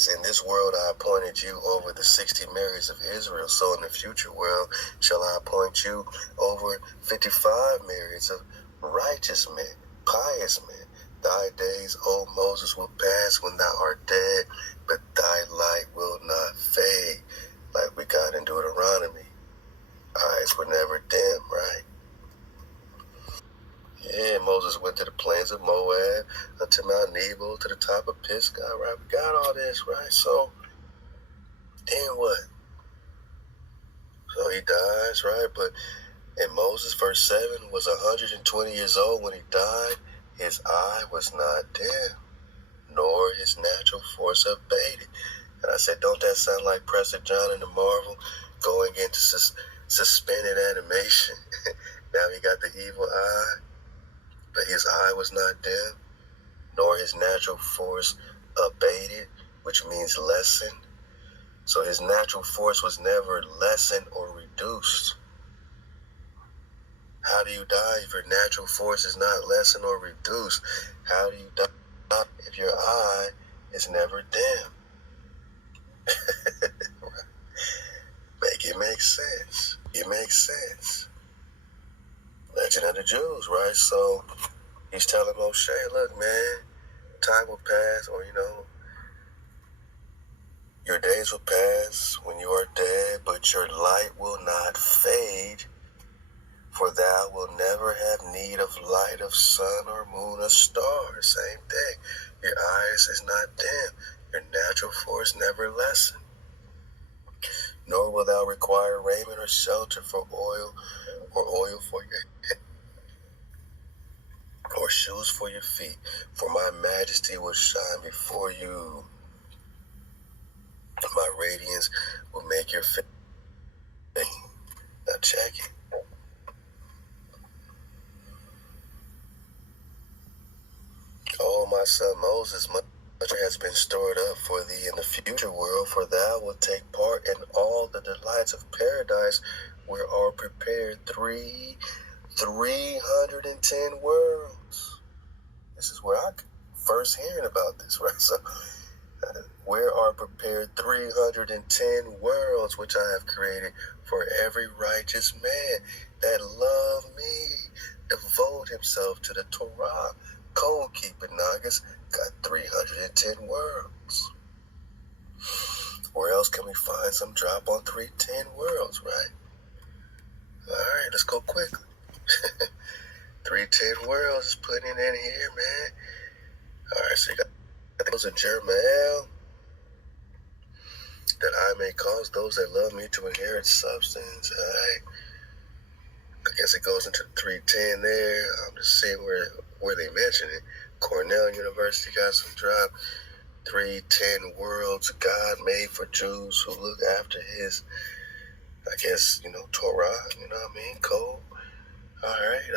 As in this world I appointed you over the 60 myriads of Israel, so in the future world shall I appoint you over 55 myriads of righteous men, pious men. Thy days, O Moses, will pass when thou art dead, but thy light will not fade. Like we got in Deuteronomy, eyes were never dim, right? Yeah, Moses went to the plains of Moab, unto Mount Nebo, to the top of Pisgah, right? We got all this, right? So, then what? So he dies, right? But in Moses, verse 7, was 120 years old when he died. His eye was not dim, nor his natural force abated. And I said, don't that sound like Prester John in the Marvel going into suspended animation? Now he got the evil eye, but his eye was not dim, nor his natural force abated, which means lessened. So his natural force was never lessened or reduced. How do you die if your natural force is not lessened or reduced? How do you die if your eye is never dim? Make it make sense. It makes sense. Legend of the Jews, right? So he's telling Moshe, look, man, time will pass, or, your days will pass when you are dead, but your light will not fade, for thou wilt never have need of light of sun or moon or star. Same thing. Your eyes is not dim. Your natural force never lessen. Nor will thou require raiment or shelter for oil, or oil for your head, or shoes for your feet. For my majesty will shine before you. My radiance will make your face. Now check it. Oh, my son Moses, much has been stored up for thee in the future world, for thou wilt take part in all the delights of paradise, where are prepared 310 worlds. This is where I first hearing about this, right? So, where are prepared 310 worlds, which I have created for every righteous man that love me, devote himself to the Torah, code keeping Nagas, got 310 worlds. Where else can we find some drop on 310 worlds, right? All right, let's go quickly. 310 worlds is putting it in here, man. All right, so you got those in Jeremiah, that I may cause those that love me to inherit substance. All right. I guess it goes into 310 there. I'm just seeing where they mention it. Cornell University got some drop. 310 worlds God made for Jews who look after his, I guess, Torah, code. All right.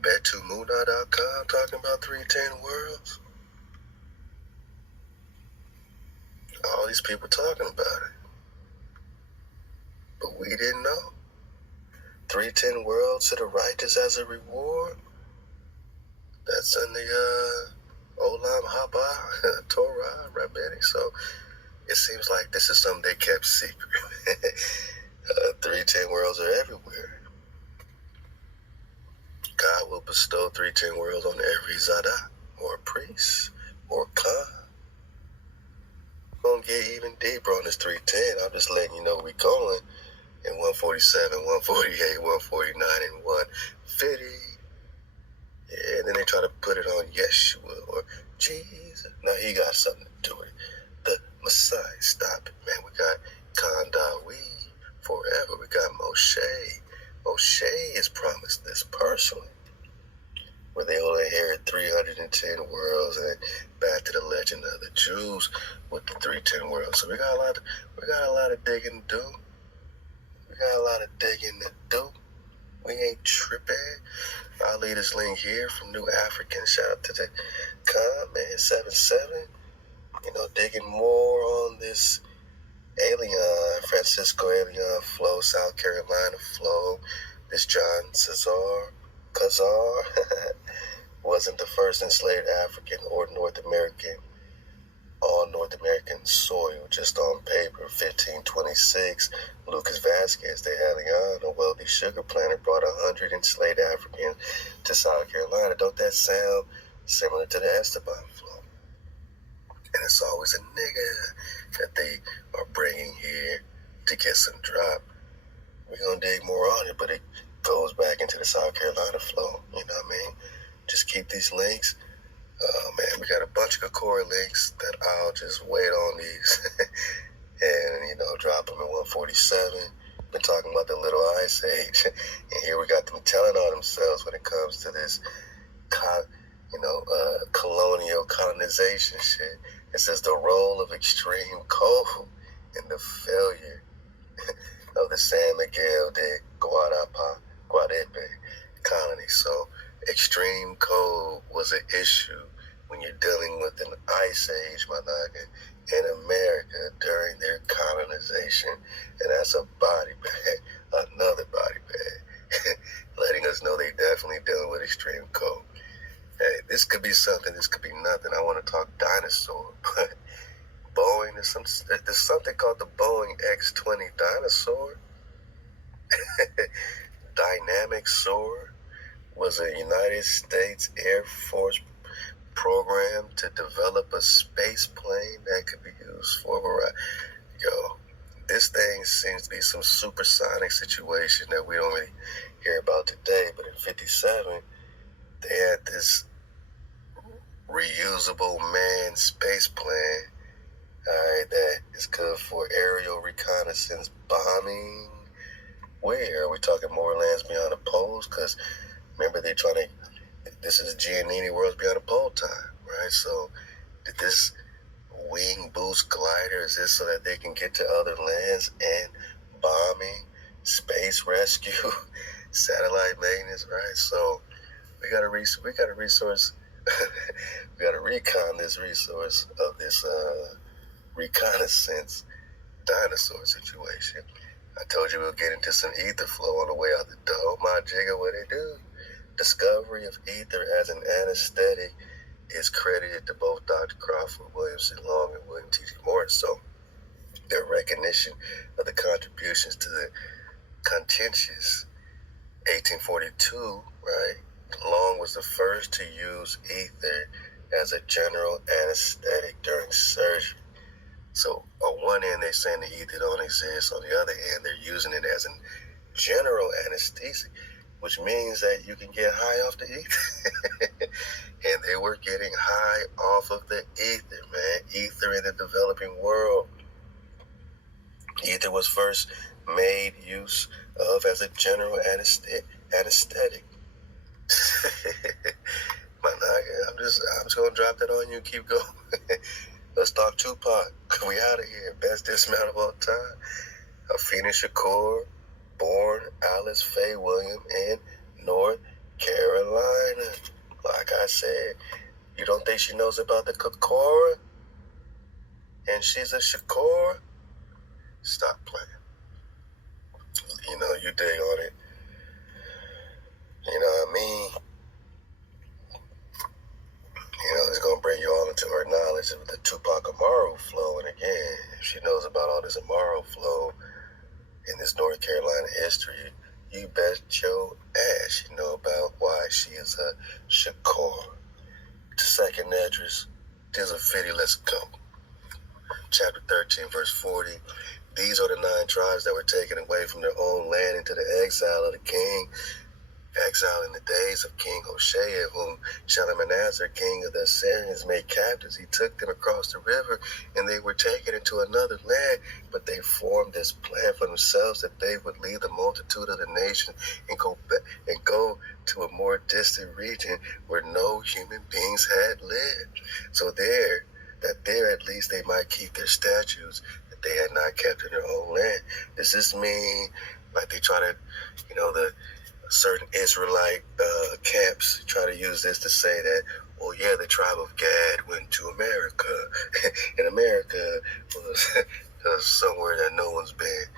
Bet2Muna.com talking about 310 worlds. All these people talking about it. But we didn't know. 310 worlds to the righteous as a reward. That's in the Halal HaWah, Torah, Rabbinic. So it seems like this is something they kept secret. 310 worlds are everywhere. God will bestow 310 worlds on every Zada, or priest, or Khan. We're going to get even deeper on this 310. I'm just letting you know we're going in 147, 148, 149, and 150. Yeah, and then they try to put it on Yeshua or Jesus. Now he got something to do with it. The Messiah. Stop it, man. We got Kandawi forever. We got Moshe. Moshe is promised this personally, where they will inherit 310 worlds, and back to the legend of the Jews with the 310 worlds. So we got a lot of digging to do. We got a lot of digging to do. We ain't tripping. I'll leave this link here from New African. Shout out to the man 77. Digging more on this Alien, Francisco Alien flow, South Carolina flow. This John Khazar wasn't the first enslaved African or North American on North American soil, just on paper. 1526, Lucas Vasquez de Leon, a wealthy sugar planter, brought 100 enslaved Africans to South Carolina. Don't that sound similar to the Esteban flow? And it's always a nigga that they are bringing here to get some drop. We're going to dig more on it, but it goes back into the South Carolina flow. You know what I mean? Just keep these links. Man, we got a bunch of Kakora links that I'll just wait on these and, drop them in 147. Been talking about the Little Ice Age, and here we got them telling on themselves when it comes to this, colonial colonization shit. It says the role of extreme cold in the failure of the San Miguel de Guadalupe colony. So extreme cold was an issue when you're dealing with an ice age, my nigga, in America during their colonization. And that's a body bag, another body bag, letting us know they definitely dealing with extreme cold. Hey, this could be something, this could be nothing. I want to talk dinosaur, but Boeing, there's something called the Boeing X-20 dinosaur. Dynamic Soar was a United States Air Force program to develop a space plane that could be used for a variety. This thing seems to be some supersonic situation that we don't really hear about today, but in 57, they had this reusable manned space plane, that is good for aerial reconnaissance bombing. Where are we talking more lands beyond the poles? Because remember, this is Giannini Worlds Beyond the Pole time, right? So did this wing boost glider, is this so that they can get to other lands and bombing, space rescue, satellite maintenance, right? So we got to resource, we got to recon this resource of this reconnaissance dinosaur situation. I told you we'll get into some ether flow on the way out the door. My jigger, what they do? Discovery of ether as an anesthetic is credited to both Dr. Crawford, William C. Long, and William T.G. Morris. So their recognition of the contributions to the contentious 1842, right? Long was the first to use ether as a general anesthetic during surgery. So on one end, they're saying the ether don't exist. On the other end, they're using it as a general anesthetic, which means that you can get high off the ether. And they were getting high off of the ether, man. Ether in the developing world. Ether was first made use of as a general anesthetic. My nigga, I'm just gonna drop that on you and keep going. Let's talk Tupac. We out of here. Best dismount of all time. Afeni Shakur, born Alice Faye William in North Carolina. Like I said, you don't think she knows about the Kakora? And she's a Shakur? Stop playing. You dig on it. You know what I mean? It's going to bring you all into her knowledge of the Tupac Amaru flow. And again, if she knows about all this Amaru flow in this North Carolina history, you bet your ass you know about why she is a Shakur. The second address, there's a 50, let's go. Chapter 13, verse 40. These are the 9 tribes that were taken away from their own land into the exile of the king. Exile in the days of King Hoshea, whom Shalmaneser, king of the Assyrians, made captives. He took them across the river, and they were taken into another land. But they formed this plan for themselves that they would leave the multitude of the nation and go to a more distant region where no human beings had lived. So there at least they might keep their statutes that they had not kept in their own land. Does this mean like they try to, the certain Israelite camps try to use this to say that, well, yeah, the tribe of Gad went to America, and America was somewhere that no one's been.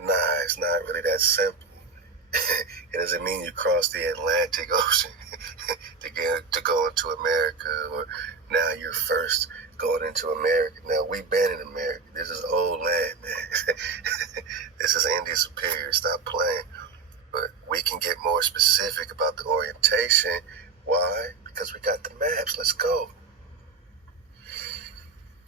Nah, it's not really that simple. It doesn't mean you cross the Atlantic Ocean to go into America, or now you're first going into America. Now, we've been in America. This is old land, man. This is India Superior. Stop playing. But we can get more specific about the orientation. Why? Because we got the maps. Let's go.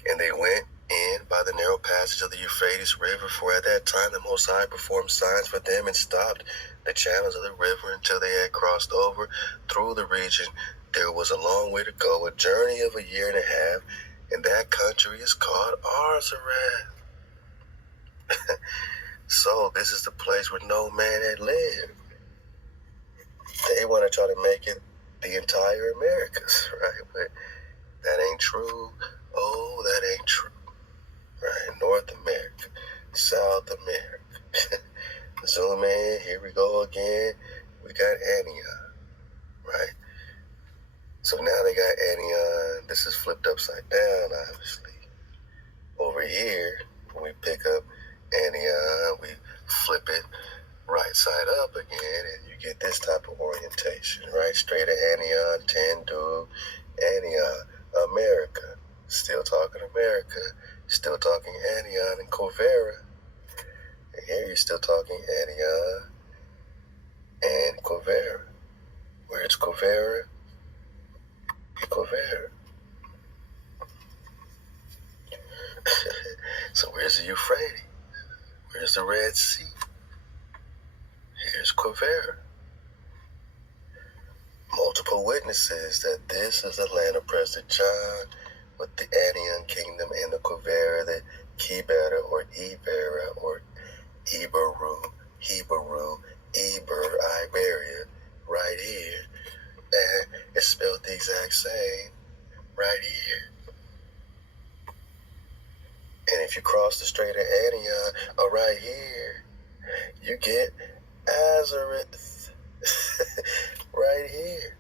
And they went in by the narrow passage of the Euphrates River, for at that time the Most High performed signs for them and stopped the channels of the river until they had crossed over through the region. There was a long way to go, a journey of 1.5 years, and that country is called Arzareth. So this is the place where no man had lived. They want to try to make it the entire Americas, right? But that ain't true. Oh, that ain't true. Right? North America, South America. Zoom in. Here we go again. We got Anian, right? So now they got Anian. This is flipped upside down, obviously. Over here, when we pick up Anian, we flip it right side up again, and you get this type of orientation, right? Straight at Anian, Tendu, Anian, America. Still talking America. Still talking Anian and Covera. And here you're still talking Anian and Covera. Where's Covera? Covera. So where's the Euphrates? Where's the Red Sea? Here's Covera. Multiple witnesses that this is the land of President John with the Anian kingdom and the Covera, the Kibera or Ibera or Hebrew, Iberia, right here. And it's spelled the exact same right here. And if you cross the Strait of Anian, right here, you get Arzareth right here.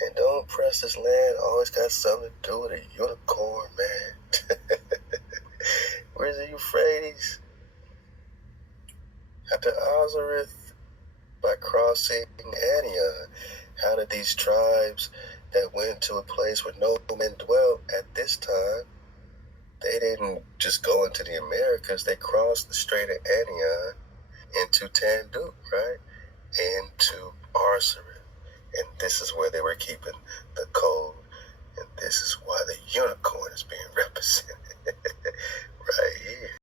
And don't press this land. Always got something to do with a unicorn, man. Where's the Euphrates? After Arzareth, by crossing Anian, how did these tribes that went to a place where no men dwelt at this time, they didn't just go into the Americas. They crossed the Strait of Anian into Tandu, right? Into Arzareth. And this is where they were keeping the code. And this is why the unicorn is being represented.